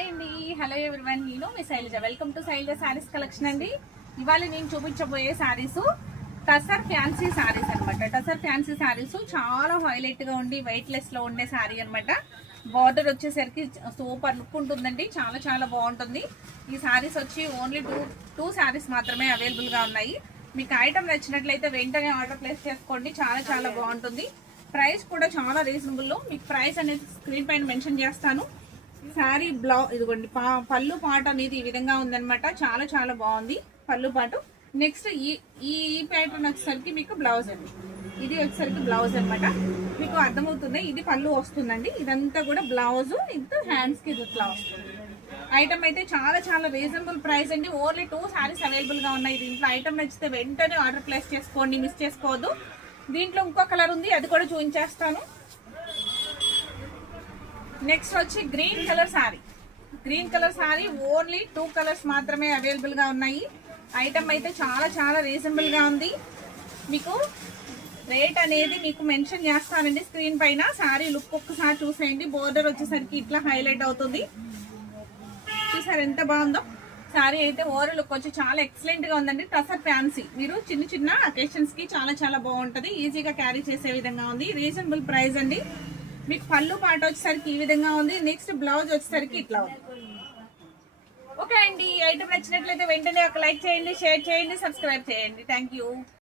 Hi అండి, hello everyone. నేను మీ Shailaja. Welcome to Shailaja sarees collection అండి. ఇవాళ నేను చూపించబోయే శారీస్ టసర్ ఫ్యాన్సీ శారీస్ అనమాట. టసర్ ఫ్యాన్సీ శారీస్ చాలా హైలైట్ గా ఉండి వెయిట్ లెస్ లో ఉండే శారీ అనమాట. బార్డర్ వచ్చేసరికి సూపర్ లుక్ ఉంటుందండి, చాలా చాలా బాగుంటుంది. ఈ శారీస్ వచ్చి ఓన్లీ టూ శారీస్ మాత్రమే అవైలబుల్ గా ఉన్నాయి. మీకు ఐటమ్ నచ్చినట్లయితే వెంటనే ఆర్డర్ ప్లేస్ చేసుకోండి, చాలా చాలా బాగుంటుంది. ప్రైస్ కూడా చాలా రీజనబుల్ లో. మీకు ప్రైస్ అనేది స్క్రీన్ పైన మెన్షన్ చేస్తాను. శారీ బ్లౌజ్ ఇదిగోండి, పళ్ళు పాట అనేది ఈ విధంగా ఉందన్నమాట. చాలా చాలా బాగుంది పళ్ళు పాటు. నెక్స్ట్ ఈ ప్యాటర్న్ వచ్చేసరికి మీకు బ్లౌజ్ అండి. ఇది వచ్చేసరికి బ్లౌజ్ అనమాట. మీకు అర్థమవుతుంది, ఇది పళ్ళు వస్తుందండి. ఇదంతా కూడా బ్లౌజ్, ఇది హ్యాండ్స్ కి ఇది ఇట్లా వస్తుంది. ఐటమ్ అయితే చాలా చాలా రీజనబుల్ ప్రైస్ అండి. ఓన్లీ 2 శారీస్ అవైలబుల్ గా ఉన్నాయి. దీంట్లో ఐటమ్ నచ్చితే వెంటనే ఆర్డర్ ప్లేస్ చేసుకోండి, మిస్ చేసుకోవద్దు. దీంట్లో ఇంకో కలర్ ఉంది, అది కూడా చూపించేస్తాను. నెక్స్ట్ వచ్చి green colour sari. Green colour sari only 2 colours మాత్రమే అవైలబుల్ గా ఉన్నాయి. ఐటమ్ అయితే చాలా చాలా రీజనబుల్ గా ఉంది. మీకు రేట్ అనేది మీకు మెన్షన్ చేస్తానండి స్క్రీన్ పైన. శారీ లుక్ ఒక్కసారి చూసేయండి. బోర్డర్ వచ్చేసరికి ఇట్లా హైలైట్ అవుతుంది. చూసారు ఎంత బాగుందో. శారీ అయితే ఓవర్ లుక్ వచ్చి చాలా ఎక్సలెంట్ గా ఉందండి. టసర్ ఫ్యాన్సీ, మీరు చిన్న చిన్న అకేషన్స్ కి చాలా చాలా బాగుంటది. ఈజీగా క్యారీ చేసే విధంగా ఉంది. రీజనబుల్ ప్రైస్ అండి. మీకు పళ్ళు పాట వచ్చేసరికి ఈ విధంగా ఉంది. నెక్స్ట్ బ్లౌజ్ వచ్చేసరికి ఇట్లా ఉంది. ఓకే అండి, ఐటమ్ నచ్చినట్లయితే వెంటనే ఒక లైక్ చేయండి, షేర్ చేయండి, సబ్స్క్రైబ్ చేయండి. Thank you.